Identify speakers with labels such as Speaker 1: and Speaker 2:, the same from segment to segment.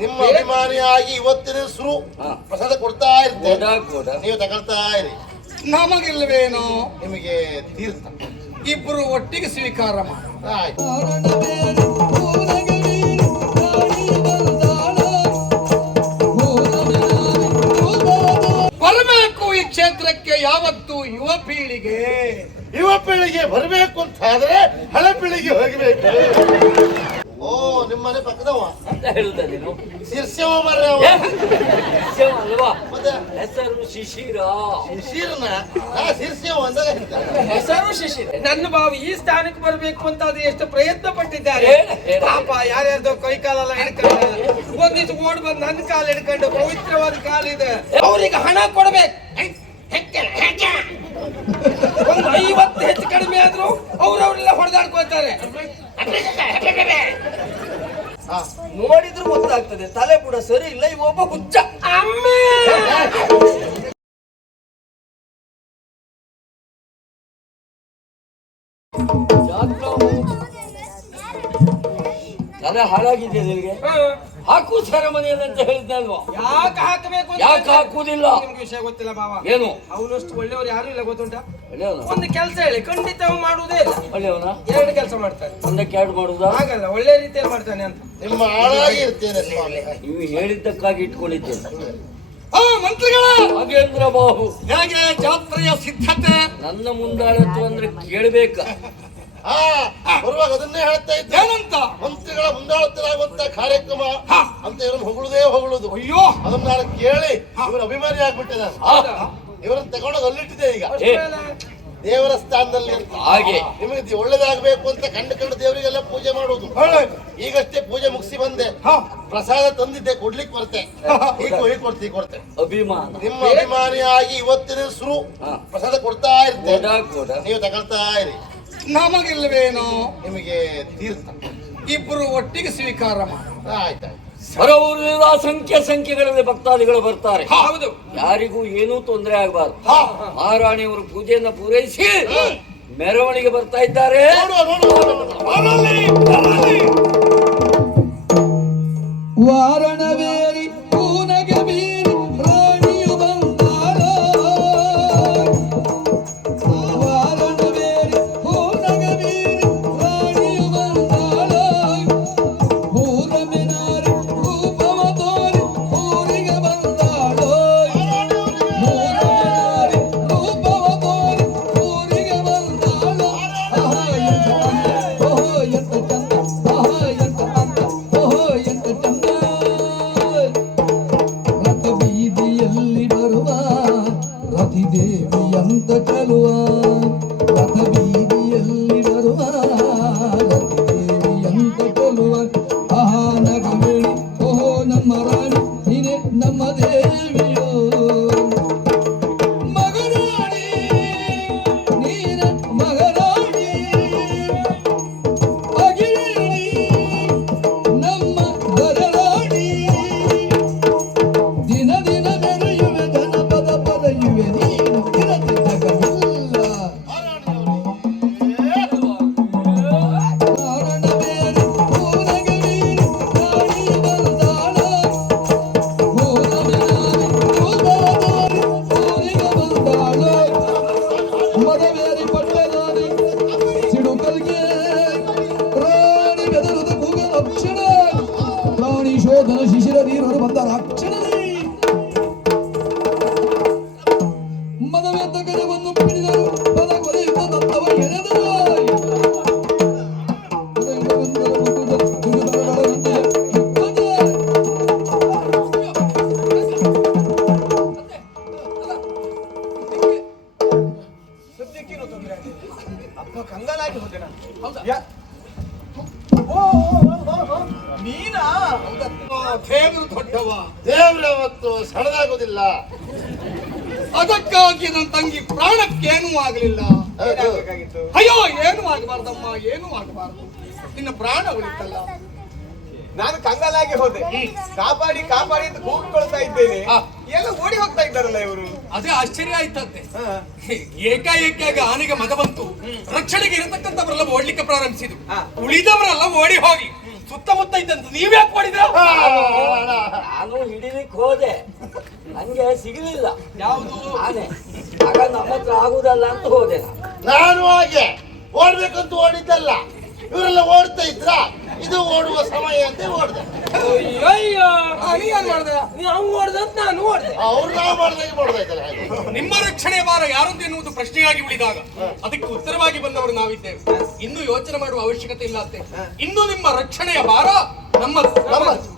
Speaker 1: ನಿಮ್ಮ ಅಭಿಮಾನಿಯಾಗಿ ಇವತ್ತಿನ ಶುರು ಪ್ರಸಾದ ಕೊಡ್ತಾ ಇರ್ತೇನೆ. ನೀವು ತಗೊಳ್ತಾ ಇರಿ.
Speaker 2: ನಮಗಿಲ್ವೇನೋ
Speaker 1: ನಿಮಗೆ ತೀರ್ಥ.
Speaker 2: ಇಬ್ಬರು ಒಟ್ಟಿಗೆ ಸ್ವೀಕಾರ ಮಾಡ.
Speaker 1: ಆಯ್ತು.
Speaker 2: ಬರಬೇಕು ಈ ಕ್ಷೇತ್ರಕ್ಕೆ ಯಾವತ್ತು ಯುವ ಪೀಳಿಗೆ.
Speaker 1: ಯುವ ಪೀಳಿಗೆ ಬರಬೇಕು ಅಂತ ಆದ್ರೆ ಹಳೆ ಪೀಳಿಗೆ ಹೋಗಬೇಕು. ಓ ನಿಮ್ಮನೆ ಪಕ್ಕದವ?
Speaker 3: ಅಂತ ಹೇಳುದ ನೀನು
Speaker 1: ಶಿರ್ಸವ ಮರ್ರೆ ಅವ.
Speaker 3: ಏ, ಶಿಷ್ಯವ ಅಲ್ವಾ?
Speaker 1: ಮತ್ತೆ?
Speaker 3: ಹೆಸರು ಶಿಶಿರ.
Speaker 1: ಶಿಶಿರನ? ನಾ ಶಿರ್ಸವ ಅಂತ ಹೇಳ್ತಾರೆ.
Speaker 4: ಹೆಸರು ಶಿಶಿರ. ನನ್ನ ಬಾವು ಈ ಸ್ಥಾನಕ್ಕೆ ಬರಬೇಕು ಅಂತ ಅದು ಎಷ್ಟು ಪ್ರಯತ್ನ ಪಟ್ಟಿದ್ದಾರೆ. ಪಾಪ ಯಾರ್ಯಾರ್ದೋ ಕೈ ಕಾಲೆಲ್ಲ ಹಿಡ್ಕೊಂಡು ಒಂದಿಷ್ಟು ಓಡ್ ಬಂದು ನನ್ನ ಕಾಲು ಹಿಡ್ಕೊಂಡು ಪವಿತ್ರವಾದ ಕಾಲಿದೆ ಅವ್ರಿಗೆ ಹಣ ಕೊಡ್ಬೇಕು. ಒಂದು ಐವತ್ತು ಹೆಚ್ಚು ಕಡಿಮೆ ಆದ್ರೂ ಅವ್ರವ್ರೆಲ್ಲ ಹೊಡೆದಾಡ್ಕೊತಾರೆ. ನೋಡಿದ್ರು ಗೊತ್ತಾಗ್ತದೆ ತಲೆ ಕೂಡ ಸರಿ ಇಲ್ಲ ಇವ ಒಬ್ಬ ಹುಚ್ಚ.
Speaker 3: ತಲೆ ಹಾಳಾಗಿದೆ ನಿನಗೆ? ಹಾಕು ಸೆರೆಮನಿಯಲ್ಲಿ ಅಂತ ಹೇಳಿದ್ನಲ್ವಾ
Speaker 4: ಯಾಕೆ ಹಾಕಬೇಕು
Speaker 3: ಯಾಕೆ ಹಾಕುವುದಿಲ್ಲ?
Speaker 4: ನಿಮ್ಗೆ ವಿಷಯ ಗೊತ್ತಿಲ್ಲ ಮಾವ.
Speaker 3: ಏನು?
Speaker 4: ಅವನಷ್ಟು ಒಳ್ಳೆಯವ್ರು ಯಾರು ಇಲ್ಲ ಗೊತ್ತುಂಟ? ಒಂದು ಕೆಲಸ ಹೇಳಿ ಖಂಡಿತ ಅವ್ನು ಮಾಡುವುದೇ ಇಲ್ಲ.
Speaker 3: ಒಳ್ಳೆಯವನ?
Speaker 4: ಎರಡು ಕೆಲಸ ಮಾಡ್ತಾನೆ.
Speaker 3: ಒಂದಕ್ಕೆ ಎರಡು ಮಾಡುದಾ?
Speaker 4: ಹಾಗಲ್ಲ ಒಳ್ಳೆ ರೀತಿಯಲ್ಲಿ ಮಾಡ್ತಾನೆ ಅಂತ.
Speaker 1: ನಿಮ್ಮ ಆಳಾಗಿ ಇರ್ತೇನೆ ಸ್ವಾಮಿ
Speaker 3: ನೀವು ಹೇಳಿದ್ದಕ್ಕಾಗಿ ಇಟ್ಕೊಂಡಿದ್ದೇನೆ.
Speaker 2: ಆ ಮಂತ್ರಿಗಳ!
Speaker 3: ನಾಗೇಂದ್ರ ಬಾಹು
Speaker 2: ಹೇಗೆ ಜಾತ್ರೆಯ ಸಿದ್ಧತೆ?
Speaker 3: ನನ್ನ ಮುಂದಾಳತ್ವ ಅಂದ್ರೆ ಕೇಳಬೇಕ?
Speaker 1: ಹಾ ಬರುವಾಗ ಅದನ್ನೇ ಹೇಳ್ತಾ ಇದ್ದೆ.
Speaker 2: ಏನಂತ?
Speaker 1: ಮಂತ್ರಿಗಳ ಮುಂದಾಳುತ್ತಲಾಗುವಂತ ಕಾರ್ಯಕ್ರಮ. ಅಂತ ಇವರನ್ನು ಹೊಗಳುದೇ ಹೊಗಳುದು.
Speaker 2: ಅಯ್ಯೋ.
Speaker 1: ಅದನ್ನ ನಾನು ಕೇಳಿ ಇವರು ಅಭಿಮಾನಿ ಆಗ್ಬಿಟ್ಟೆ ನಾನು ಇವರನ್ನ ತಗೊಂಡೋಗಿ ಅಲ್ಲಿಟ್ಟಿದೆ ಈಗ. ದೇವರ ಸ್ಥಾನದಲ್ಲಿ ಅಂತ.
Speaker 3: ಹಾಗೆ.
Speaker 1: ನಿಮಗೆ ಒಳ್ಳೇದಾಗಬೇಕು ಅಂತ ಕಂಡು ಕಂಡು ದೇವರಿಗೆಲ್ಲ ಪೂಜೆ ಮಾಡುವುದು. ಈಗಷ್ಟೇ ಪೂಜೆ ಮುಗಿಸಿ ಬಂದೆ. ಪ್ರಸಾದ ತಂದಿದ್ದೆ ಕೊಡ್ಲಿಕ್ಕೆ ಬರ್ತೆ. ಈಗ ಕೊಡ್ತಿ ಕೊಡ್ತೆ
Speaker 3: ಅಭಿಮಾನ.
Speaker 1: ನಿಮ್ಮ ಅಭಿಮಾನಿಯಾಗಿ ಇವತ್ತಿನ ಶುರು. ಪ್ರಸಾದ ಕೊಡ್ತಾ ಇರ್ತೇನೆ. ನೀವು ತಗೊಳ್ತಾ ಇರಿ.
Speaker 2: ನಮಗಿಲ್ವೇನೋ
Speaker 1: ನಿಮಗೆ ತೀರ್ಥ.
Speaker 2: ಇಬ್ಬರು ಒಟ್ಟಿಗೆ ಸ್ವೀಕಾರ ಮಾಡ.
Speaker 1: ಆಯ್ತಾಯ್ತು
Speaker 3: ಸಂಖ್ಯೆ ಸಂಖ್ಯೆಗಳಲ್ಲಿ ಭಕ್ತಾದಿಗಳು ಬರ್ತಾರೆ.
Speaker 4: ಹೌದು.
Speaker 3: ಯಾರಿಗೂ ಏನೂ ತೊಂದರೆ ಆಗಬಾರ್ದು. ಮಹಾರಾಣಿಯವರು ಪೂಜೆಯನ್ನ ಪೂರೈಸಿ ಮೆರವಣಿಗೆ ಬರ್ತಾ ಇದ್ದಾರೆ.
Speaker 1: ನೋಡುವ
Speaker 2: ದೇವ್ರ
Speaker 1: ಅವತ್ತು ಸಣ್ಣದಾಗೋದಿಲ್ಲ.
Speaker 2: ಅದಕ್ಕಾಗಿ ನನ್ನ ತಂಗಿ ಪ್ರಾಣಕ್ಕೇನೂ ಆಗಲಿಲ್ಲ. ಅಯ್ಯೋ ಏನು ಆಗಬಾರ್ದಮ್ಮ ಏನು ಆಗಬಾರ್ದು. ನಿನ್ನ ಪ್ರಾಣ ಉಳಿತಲ್ಲ.
Speaker 4: ನಾನು ಕಂಗಾಲಾಗಿ ಹೋದೆ. ಕಾಪಾಡಿ ಕಾಪಾಡಿ ಅಂತ ಕೂಗ್ಕೊಳ್ತಾ ಇದ್ದೇನೆ. ಎಲ್ಲ ಓಡಿ ಹೋಗ್ತಾ ಇದ್ದಾರಲ್ಲ ಇವರು?
Speaker 2: ಅದೇ ಆಶ್ಚರ್ಯ ಆಯ್ತಂತೆ. ಏಕಾಏಕಿಯಾಗಿ ಆನೆಗೆ ಮಗ ಬಂತು. ರಕ್ಷಣೆಗೆ ಇರತಕ್ಕಂಥವರೆಲ್ಲ ಓಡ್ಲಿಕ್ಕೆ ಪ್ರಾರಂಭಿಸಿದ್ರು. ಉಳಿದವರೆಲ್ಲ ಓಡಿ ಹೋಗಿ.
Speaker 5: ಸುತ್ತಮುತ್ತ ಇದ್ದಂತ ನೀವ್ಯಾಕೆ ಮಾಡಿದ್ರ.
Speaker 3: ನಾನು ಹಿಡಿಲಿಕ್ಕೆ ಹೋದೆ. ನಂಗೆ ಸಿಗಲಿಲ್ಲ.
Speaker 5: ಯಾವುದು?
Speaker 3: ಆನೆ ಆಗ ನಮ್ಮ ಹತ್ರ ಆಗುದಲ್ಲ ಅಂತ ಹೋದೆ ನಾನು.
Speaker 1: ನಾನು ಹಾಗೆ. ಓಡ್ಬೇಕಂತ ಓಡಿದ್ದಲ್ಲ. ಇವರೆಲ್ಲ ಓಡ್ತಾ ಇದ್ರ? ಇದು ಓಡುವ ಸಮಯ ಅಂತ ಓಡ್ದೆ.
Speaker 4: ಅಯ್ಯೋ. ನೀ ಏನ್ ಮಾಡ್ದೆ? ನೀವು ಓಡ್ದಂತ ನಾನು ಓಡ್ದೆ
Speaker 1: ಅವ್ರು ನಾವು ಮಾಡ್ದಂಗೆ ಮಾಡೋದಾಯ್ತಲ್ಲ ಹಾಗೆ.
Speaker 2: ನಿಮ್ಮ ರಕ್ಷಣೆ ಭಾರ ಯಾರದ್ದು ಎನ್ನುವುದು ಪ್ರಶ್ನೆಯಾಗಿ ಉಳಿದಾಗ ಅದಕ್ಕೆ ಉತ್ತರವಾಗಿ ಬಂದವರು ನಾವಿದ್ದೇವೆ. ಇನ್ನು ಯೋಚನೆ ಮಾಡುವ ಅವಶ್ಯಕತೆ ಇಲ್ಲ ಅಂತೆ. ಇನ್ನು ನಿಮ್ಮ ರಕ್ಷಣೆಯ ಭಾರ ನಮ್ಮ
Speaker 1: ನಮ್ಮದು.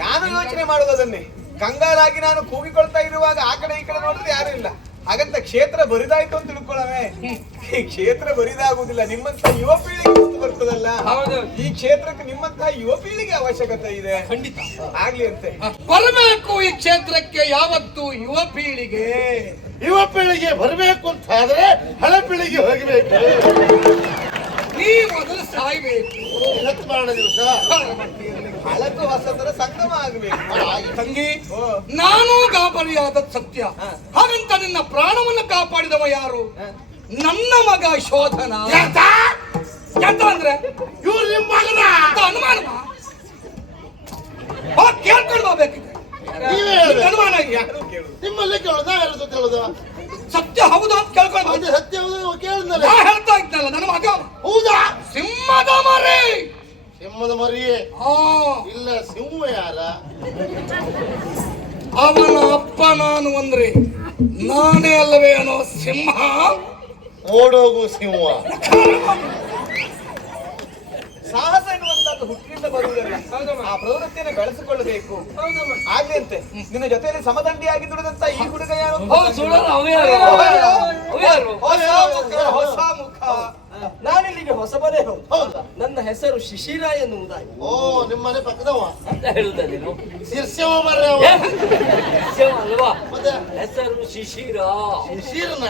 Speaker 5: ನಾನು ಯೋಚನೆ ಮಾಡುವುದನ್ನೇ. ಕಂಗಾಲಾಗಿ ನಾನು ಕೂಗಿಕೊಳ್ತಾ ಇರುವಾಗ ಆ ಕಡೆ ಈ ಕಡೆ ನೋಡಿದ್ರೆ ಯಾರು ಇಲ್ಲ. ಹಾಗಂತ ಕ್ಷೇತ್ರ ಬರಿದಾಯ್ತು ಅಂತ ತಿಳ್ಕೊಳ್ಳವೆ ಈ ಕ್ಷೇತ್ರ ಬರಿದಾಗುವುದಿಲ್ಲ. ನಿಮ್ಮಂತ ಯುವ ಪೀಳಿಗೆ ಮುಂದೆ ಬರ್ತದಲ್ಲ?
Speaker 4: ಹೌದು.
Speaker 5: ಈ ಕ್ಷೇತ್ರಕ್ಕೆ ನಿಮ್ಮಂತಹ ಯುವ ಪೀಳಿಗೆ ಅವಶ್ಯಕತೆ ಇದೆ.
Speaker 2: ಖಂಡಿತ.
Speaker 5: ಆಗ್ಲಿ ಅಂತೆ.
Speaker 2: ಬರಬೇಕು ಈ ಕ್ಷೇತ್ರಕ್ಕೆ ಯಾವತ್ತು ಯುವ ಪೀಳಿಗೆ.
Speaker 1: ಯುವ ಪೀಳಿಗೆ ಬರಬೇಕು ಅಂತ ಆದ್ರೆ ಹಳೆ ಪೀಳಿಗೆ ಹೋಗಬೇಕು.
Speaker 2: ನೀ ಮೊದಲು ಸಾಯ್ಬೇಕು.
Speaker 1: ಮಾಡ ದಿವಸ.
Speaker 5: ಹಳತು ಹೊಸತರ ಸಂಗಮ ಆಗ್ಬೇಕು.
Speaker 2: ತಂಗಿ ನಾನು ಗಾಬರಿಯಾದ ಸತ್ಯ. ಹಾಗಂತ ನಿನ್ನ ಪ್ರಾಣವನ್ನು ಕಾಪಾಡಿದವ ಯಾರು? ನನ್ನ ಮಗ ಶೋಧನ.
Speaker 1: ಎಂತ?
Speaker 2: ಅಂದ್ರೆ?
Speaker 1: ಇವ್ರು ನಿಮ್ಮ ಮಗನ?
Speaker 2: ಅಂತ ಅನುಮಾನ ಕೇಳ್ಕೊಂಡು ಹೋಗ್ಬೇಕಿದೆ. ಅನುಮಾನ ಇದೆಯಾ
Speaker 5: ಯಾರು ಕೇಳುದು
Speaker 1: ನಿಮ್ಮಲ್ಲೇ ಕೇಳೋದು ಯಾರ ಜೊತೆ ಹೇಳೋದು
Speaker 2: ಸತ್ಯ ಹೌದು ಅಂತ ಕೇಳ್ಕೊಂಡು
Speaker 1: ಅದೇ ಸತ್ಯ ಹೌದು ಕೇಳಿದ್ನಲ್ಲ.
Speaker 2: ನಾ ಹೇಳ್ತಾ ನನ್ನ ಮಗ
Speaker 1: ಹೌದಾ?
Speaker 2: ಸಿಂಹದ ಮರಿ.
Speaker 1: ಸಿಂಹದ ಮರಿಯೇ?
Speaker 2: ಆ,
Speaker 1: ಇಲ್ಲ ಸಿಂಹ ಯಾರ?
Speaker 2: ಅವನ ಅಪ್ಪ ನಾನು ಅಂದ್ರೆ ನಾನೇ ಅಲ್ಲವೇ ಅನ್ನೋ ಸಿಂಹ.
Speaker 1: ಓಡೋಗು ಸಿಂಹ.
Speaker 5: ಸಾಹಸ ಎನ್ನುವಂತದ್ದು ಹುಟ್ಟಿನಿಂದ ಬರುವುದಲ್ಲ ಆ ಪ್ರವೃತ್ತಿಯನ್ನು ಬೆಳೆಸಿಕೊಳ್ಳಬೇಕು. ಆಗ್ಲಿ ಅಂತೆ ನಿನ್ನ ಜೊತೆಯಲ್ಲಿ ಸಮದಂಡಿಯಾಗಿ ದುಡಿದಂತ ಈ ಹುಡುಗ ಯಾರು? ಹೊಸ ಮುಖ ಹೊಸ ಮುಖ.
Speaker 6: ನಾನಿಲ್ಲಿಗೆ ಹೊಸಬನೇ ಹೌದು.
Speaker 1: ಹೌದಾ?
Speaker 6: ನನ್ನ ಹೆಸರು ಶಿಶಿರ ಎನ್ನುವುದಾಗಿ.
Speaker 1: ಓ ನಿಮ್ಮನೆ ಪಕ್ಕದವ
Speaker 3: ಅಂತ ಹೇಳುದ ನೀನು
Speaker 1: ಶಿರ್ಷವ ಮರ್ರೆ ಅವ
Speaker 3: ಅಲ್ವಾ? ಹೆಸರು ಶಿಶಿರ.
Speaker 1: ಶಿಶಿರನ?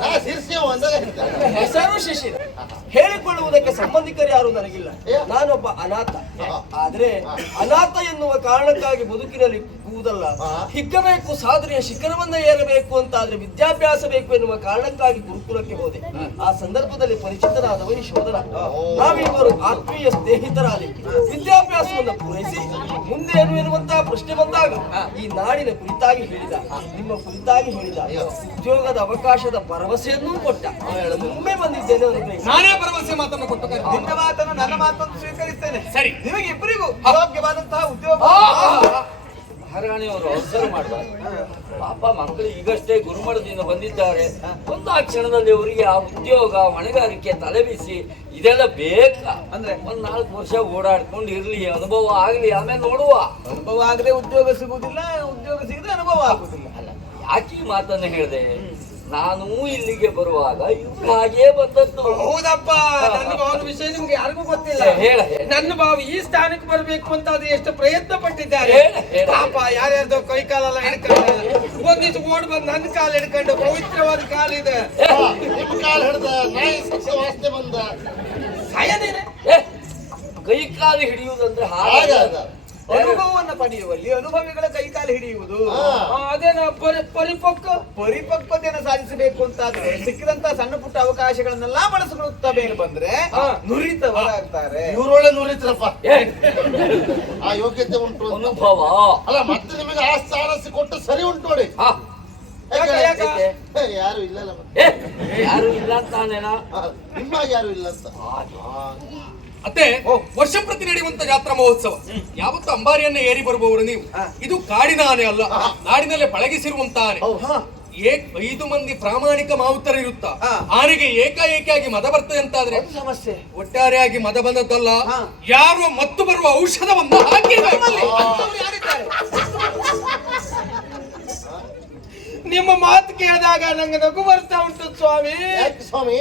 Speaker 1: ನಾ ಶಿರ್ಷವ ಅಂತ ಹೇಳ್ತಾರೆ.
Speaker 6: ಹೆಸರು ಶಿಶಿರ. ಹೇಳಿಕೊಳ್ಳುವುದಕ್ಕೆ ಸಂಬಂಧಿಕರು ಯಾರು ನನಗಿಲ್ಲ.
Speaker 1: ಏ?
Speaker 6: ನಾನೊಬ್ಬ ಅನಾಥ. ಆದ್ರೆ ಅನಾಥ ಎನ್ನುವ ಕಾರಣಕ್ಕಾಗಿ ಬದುಕಿನಲ್ಲಿ
Speaker 1: ಹಾ.
Speaker 6: ಹಿಗ್ಗಬೇಕು ಸಾಧನೆಯ ಶಿಖರವನ್ನ ಏರಬೇಕು ಅಂತ ಆದ್ರೆ ವಿದ್ಯಾಭ್ಯಾಸ ಬೇಕು ಎನ್ನುವ ಕಾರಣಕ್ಕಾಗಿ ಗುರುಕುಲಕ್ಕೆ ಹೋದೆ. ಆ ಸಂದರ್ಭದಲ್ಲಿ ಪರಿಚಿತರಾದವ ಈ ಶೋಧನ. ನಾವಿಬ್ಬರು ಆತ್ಮೀಯ ಸ್ನೇಹಿತರಾಗಿ ವಿದ್ಯಾಭ್ಯಾಸವನ್ನು ಪೂರೈಸಿ ಮುಂದೆ ಏನು ಎನ್ನುವಂತಹ ಪ್ರಶ್ನೆ ಬಂದಾಗ ಈ ನಾಡಿನ ಕುರಿತಾಗಿ ಹೇಳಿದ ನಿಮ್ಮ ಕುರಿತಾಗಿ ಹೇಳಿದ ಉದ್ಯೋಗದ ಅವಕಾಶದ ಭರವಸೆಯನ್ನೂ ಕೊಟ್ಟ. ಒಮ್ಮೆ ಬಂದಿದ್ದೇನೆ
Speaker 2: ನಾನೇ ಭರವಸೆ ಮಾತನ್ನು ಕೊಟ್ಟು.
Speaker 5: ನಿನ್ನ ಮಾತನ್ನು ನನ್ನ ಮಾತನ್ನು ಸ್ವೀಕರಿಸ್ತೇನೆ.
Speaker 2: ಸರಿ.
Speaker 5: ನಿಮಗೆ ಇಬ್ಬರಿಗೂ ಆರೋಗ್ಯವಾದಂತಹ ಉದ್ಯೋಗ.
Speaker 3: ಮಹಾರಾಣಿಯವರು ಅವಸರ ಮಾಡಬಾರ್ದು ಪಾಪ ಮಕ್ಕಳು ಈಗಷ್ಟೇ ಗುರುಮಠದಿಂದ ಬಂದಿದ್ದಾರೆ. ಒಂದು ಆ ಕ್ಷಣದಲ್ಲಿ ಅವರಿಗೆ ಆ ಉದ್ಯೋಗ ಹೊಣೆಗಾರಿಕೆ ತಲೆಬಿಸಿ ಇದೆಲ್ಲ ಬೇಕಾ?
Speaker 5: ಅಂದ್ರೆ?
Speaker 3: ಒಂದ್ ನಾಲ್ಕು ವರ್ಷ ಓಡಾಡ್ಕೊಂಡು ಇರ್ಲಿ ಅನುಭವ ಆಗ್ಲಿ ಆಮೇಲೆ ನೋಡುವ.
Speaker 5: ಅನುಭವ ಆಗದೆ ಉದ್ಯೋಗ ಸಿಗುವುದಿಲ್ಲ ಉದ್ಯೋಗ ಸಿಗದೆ ಅನುಭವ ಆಗುದಿಲ್ಲ
Speaker 3: ಅಲ್ಲ ಯಾಕೆ ಈ ಮಾತನ್ನ ಹೇಳಿದೆ? ನಾನು ಇಲ್ಲಿಗೆ ಬರುವಾಗ ಇವ್ರು ಹಾಗೇ ಬಂದದ್ದು.
Speaker 4: ಹೌದಪ್ಪ ನನ್ನ ಭಾವನ ವಿಷಯ ನಿಮ್ಗೆ ಯಾರಿಗೂ ಗೊತ್ತಿಲ್ಲ.
Speaker 3: ಹೇಳ.
Speaker 4: ನನ್ನ ಭಾವ ಈ ಸ್ಥಾನಕ್ಕೆ ಬರಬೇಕು ಅಂತ ಆದ್ರೆ ಎಷ್ಟು ಪ್ರಯತ್ನ ಪಟ್ಟಿದ್ದಾರೆ. ಪಾಪ ಯಾರ್ಯಾರ್ದೋ ಕೈ ಕಾಲೆಲ್ಲ ಹಿಡ್ಕೊಂಡು ಒಂದಿಷ್ಟು ಓಡ್ ಬಂದು ನನ್ನ ಕಾಲು ಹಿಡ್ಕೊಂಡು ಪವಿತ್ರವಾದ ಕಾಲಿದೆ
Speaker 1: ಇದೆ. ನಿಮ್ಮ ಕಾಲು ಹಿಡ್ದ ನಾಯಿ ವಾಸನೆ ಬಂದ.
Speaker 4: ಸಾಯದೇನೆ
Speaker 3: ಕೈ ಕಾಲು ಹಿಡಿಯುವುದಂದ್ರೆ ಹಾಗೆ.
Speaker 5: ಅನುಭವವನ್ನು ಪಡೆಯುವಲ್ಲಿ ಅನುಭವಿಗಳ ಕೈಕಾಲು ಹಿಡಿಯುವುದು.
Speaker 4: ಅದೇನ ಪರಿ ಪರಿಪಕ್ವ.
Speaker 5: ಪರಿಪಕ್ವತೆಯನ್ನು ಸಾಧಿಸಬೇಕು ಅಂತಾದ್ರೆ ಸಿಕ್ಕಿದಂತ ಸಣ್ಣ ಪುಟ್ಟ ಅವಕಾಶಗಳನ್ನೆಲ್ಲ ಬಳಸಿಕೊಳ್ಳುತ್ತಾ ಬೇರೆ ಬಂದ್ರೆ. ನುರಿತವರಾಗ್ತಾರೆ.
Speaker 1: ನುರಿತರಪ್ಪ.
Speaker 3: ನುರಿತ್ರಪ್ಪ
Speaker 1: ಆ ಯೋಗ್ಯತೆ ಉಂಟು ಅಂತ.
Speaker 3: ಅನುಭವ.
Speaker 1: ಅಲ್ಲ ಮತ್ತೆ ನಿಮಗೆ ಆ ಸ್ಥಾನ ಕೊಟ್ಟು ಸರಿ ಉಂಟು ನೋಡಿ.
Speaker 3: ಹಾ,
Speaker 1: ಯಾಕೆ?
Speaker 4: ಯಾಕೆ?
Speaker 1: ಯಾರು
Speaker 3: ಇಲ್ಲ ಯಾರು ಇಲ್ಲ ಅಂತಾನೇನಾ.
Speaker 1: ಹಾ, ನಿಮ್ಮಾಗ ಯಾರು ಇಲ್ಲ ಅಂತ.
Speaker 2: ಅತ್ತೆ ವರ್ಷ ಪ್ರತಿ ನಡೆಯುವಂತ ಜಾತ್ರಾ ಮಹೋತ್ಸವ. ಯಾವತ್ತು ಅಂಬಾರಿಯನ್ನ ಏರಿ ಬರುವವರು ನೀವು. ಇದು ಕಾಡಿನ ಆನೆ ಅಲ್ಲ ನಾಡಿನಲ್ಲೇ ಪಳಗಿಸಿರುವಂತ ಆನೆ ಐದು ಮಂದಿ ಪ್ರಾಮಾಣಿಕ ಮಾವುತರು ಇರುತ್ತಾ. ಆನೆಗೆ ಏಕಾಏಕಿಯಾಗಿ ಮದ ಬರ್ತದೆ ಅಂತಾದ್ರೆ
Speaker 5: ಸಮಸ್ಯೆ.
Speaker 2: ಒಟ್ಟಾರೆಯಾಗಿ ಮದ ಬಂದದ್ದಲ್ಲ? ಯಾರು ಮತ್ತು ಬರುವ ಔಷಧವನ್ನ
Speaker 4: ನಿಮ್ಮ ಮಾತು ಕೇಳಿದಾಗ ನಂಗೆ ನಗು ಬರ್ತಾ ಉಂಟು ಸ್ವಾಮಿ.
Speaker 1: ಸ್ವಾಮಿ?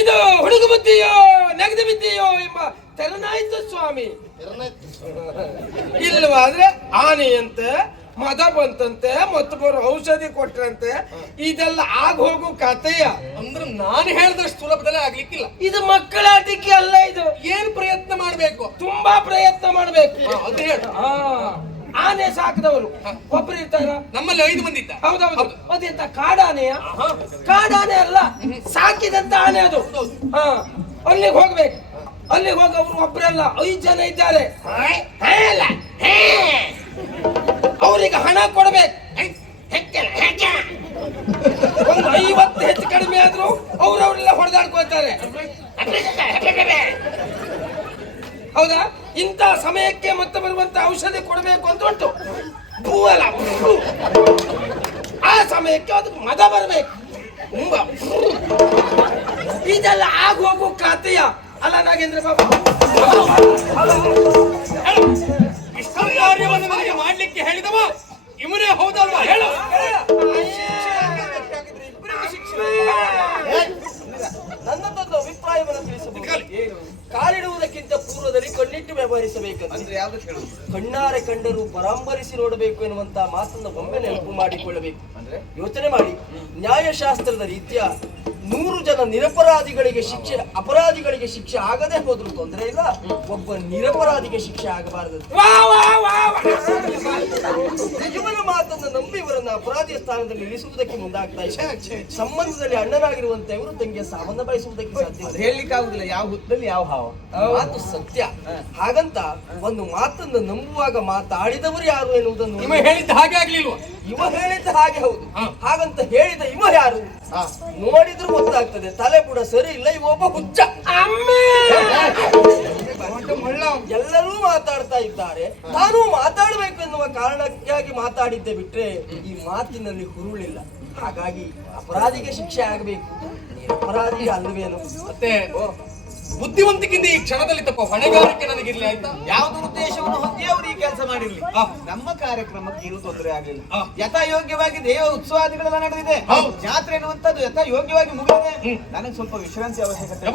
Speaker 4: ಇದು ಹುಡುಗ ಬುದ್ಧಿಯೋ ನಗದು ಸ್ವಾಮಿ. ಇಲ್ವಾದ್ರೆ ಆನೆಯಂತೆ ಮದ ಬಂತಂತೆ ಮತ್ತೊಬ್ಬರು ಔಷಧಿ ಕೊಟ್ರಂತೆ ಇದೆಲ್ಲ ಆಗ ಹೋಗು ಕಥೆಯ.
Speaker 2: ಅಂದ್ರೆ ನಾನು ಹೇಳಿದಷ್ಟು ಸುಲಭದಲ್ಲೇ ಆಗ್ಲಿಕ್ಕಿಲ್ಲ.
Speaker 4: ಇದು ಮಕ್ಕಳ ಆಟಿಕೆ ಅಲ್ಲ ಇದು.
Speaker 2: ಏನ್ ಪ್ರಯತ್ನ ಮಾಡ್ಬೇಕು?
Speaker 4: ತುಂಬಾ ಪ್ರಯತ್ನ ಮಾಡ್ಬೇಕು.
Speaker 2: ಹಾ, ಅದು ಹೇಳು.
Speaker 4: ಆ, ಆನೆ ಸಾಕದವರು. ಒಬ್ರು ಇರ್ತಾರ?
Speaker 2: ನಮ್ಮಲ್ಲಿ ಐದು ಮಂದಿ ಇದ್ದಾರೆ.
Speaker 4: ಹೌದೌದು. ಅದೆಂತ ಕಾಡಾನೆಯ ಕಾಡಾನೆ? ಅಲ್ಲ ಸಾಕಿದಂತ ಆನೆ ಅದು. ಹಾ ಅಲ್ಲಿಗೆ ಹೋಗ್ಬೇಕು.
Speaker 6: ಅಲ್ಲಿ ಹೋಗಿ ಅವರು ಒಬ್ಬರಲ್ಲ ಐದು ಜನ ಇದ್ದಾರೆ. ಅವರಿಗೆ ಹಣ ಕೊಡ್ಬೇಕು. ಒಂದು ಐವತ್ತು ಹೆಚ್ಚು ಕಡಿಮೆ ಆದ್ರೂ ಅವ್ರವ್ರೆಲ್ಲ ಹೊಡೆದಾಡ್ಕೊಳ್ತಾರೆ. ಹೌದಾ? ಇಂಥ ಸಮಯಕ್ಕೆ ಮತ್ತೆ ಬರುವಂತ ಔಷಧಿ ಕೊಡಬೇಕು ಅಂತ ಉಂಟು. ಭೂ ಅಲ್ಲ ಆ ಸಮಯಕ್ಕೆ ಅದಕ್ಕೆ ಮದ ಬರಬೇಕು. ಇದೆಲ್ಲ ಆಗೋಗು ಖಾತೆಯ ಅಲ್ಲ ನಾಗೇಂದ್ರ ಬಾಬು.
Speaker 2: ಇಷ್ಟೊಂದು ಕಾರ್ಯವನ್ನು ನನಗೆ ಮಾಡ್ಲಿಕ್ಕೆ ಹೇಳಿದವ? ಇವನೇ ಹೌದಲ್ವಾ? ಹೇಳು.
Speaker 6: ನನ್ನದೊಂದು ಅಭಿಪ್ರಾಯವನ್ನು ತಿಳಿಸಬಹುದು. ಕಾಲಿಡುವುದಕ್ಕಿಂತ ಪೂರ್ವದಲ್ಲಿ ಕಣ್ಣಿಟ್ಟು ವ್ಯವಹರಿಸಬೇಕು
Speaker 5: ಅಂದ್ರೆ ಯಾವ್ದು ಹೇಳುದು
Speaker 6: ಕಣ್ಣಾರೆ ಕಂಡರು ಪರಾಂಬರಿಸಿ ನೋಡಬೇಕು ಎನ್ನುವಂತ ಮಾತನ್ನು ಒಮ್ಮೆ ನೆನಪು ಮಾಡಿಕೊಳ್ಳಬೇಕು.
Speaker 5: ಅಂದ್ರೆ
Speaker 6: ಯೋಚನೆ ಮಾಡಿ. ನ್ಯಾಯಶಾಸ್ತ್ರದ ರೀತಿಯ ನೂರು ಜನ ನಿರಪರಾಧಿಗಳಿಗೆ ಶಿಕ್ಷೆ ಅಪರಾಧಿಗಳಿಗೆ ಶಿಕ್ಷೆ ಆಗದೆ ಹೋದ್ರು ತೊಂದರೆ ಇಲ್ಲ. ಒಬ್ಬ ನಿರಪರಾಧಿಗೆ ಶಿಕ್ಷೆ ಆಗಬಾರದು. ನಿಜವನ ಮಾತನ್ನು ನಂಬಿ ಇವರನ್ನ ಅಪರಾಧಿಯ ಸ್ಥಾನದಲ್ಲಿ ಇಳಿಸುವುದಕ್ಕೆ ಮುಂದಾಗ್ತಾ ಇದೆ. ಸಂಬಂಧದಲ್ಲಿ ಅಣ್ಣನಾಗಿರುವಂತೆ ಇವರು ತಂಗಿಯ ಸಾವನ್ನ ಬಯಸುವುದಕ್ಕೆ ಸಾಧ್ಯ
Speaker 5: ಹೇಳಲಿಕ್ಕಾಗುದಿಲ್ಲ ಹೇಳಲಿಕ್ಕೆ ಆಗುದಿಲ್ಲ. ಯಾವ ಹುತ್ತಲ್ಲಿ ಯಾವ ಹಾವ?
Speaker 6: ಮಾತು ಸತ್ಯ. ಹಾಗಂತ ಒಂದು ಮಾತನ್ನು ನಂಬುವಾಗ ಮಾತಾಡಿದವರು ಯಾರು ಎನ್ನುವುದನ್ನು
Speaker 2: ಇವ ಹೇಳಿದ್ದ ಹಾಗೆ ಆಗ್ಲಿಲ್ವಾ?
Speaker 6: ಇವ ಹೇಳಿದ್ದ ಹಾಗೆ ಹೌದು. ಹಾಗಂತ ಹೇಳಿದ ಇವ ಯಾರು? ನೋಡಿದ್ರು ಗೊತ್ತಾಗ್ತದೆ. ತಲೆ ಕೂಡ ಸರಿ ಇಲ್ಲ ಇವ ಒಬ್ಬ ಹುಚ್ಚ. ಎಲ್ಲರೂ ಮಾತಾಡ್ತಾ ಇದ್ದಾರೆ. ತಾನು ಮಾತಾಡಬೇಕು ಎನ್ನುವ ಕಾರಣಕ್ಕಾಗಿ ಮಾತಾಡಿದ್ದೆ ಬಿಟ್ರೆ ಈ ಮಾತಿನಲ್ಲಿ ಹುರುಳಿಲ್ಲ. ಹಾಗಾಗಿ ಅಪರಾಧಿಗೆ ಶಿಕ್ಷೆ ಆಗಬೇಕು. ಅಪರಾಧಿಗೆ ಅಲ್ವೇನು.
Speaker 2: ಮತ್ತೆ? ಬುದ್ಧಿವಂತಿಕೆಯಿಂದ ಈ ಕ್ಷಣದಲ್ಲಿ ತಪ್ಪ ಹೊಣೆಗಾರಿಕೆ ನನಗಿರ್ಲಿ ಆಯ್ತಾ?
Speaker 5: ಯಾವ್ದು ಉದ್ದೇಶವನ್ನು ಹೊಂದಿ ಅವರು ಈ ಕೆಲಸ ಮಾಡಿರ್ಲಿ. ನಮ್ಮ ಕಾರ್ಯಕ್ರಮಕ್ಕೆ ಏನು ತೊಂದರೆ ಆಗಲಿಲ್ಲ. ಯಥಾ ಯೋಗ್ಯವಾಗಿ ದೇವ ಉತ್ಸವಾದಿಗಳೆಲ್ಲ ನಡೆದಿದೆ. ಜಾತ್ರೆ ಎನ್ನುವಂತದ್ದು ಯಥಾ ಯೋಗ್ಯವಾಗಿ ಮುಗಿದಿದೆ ನನಗೆ ಸ್ವಲ್ಪ ವಿಶ್ರಾಂತಿ ಅವಶ್ಯಕತೆ.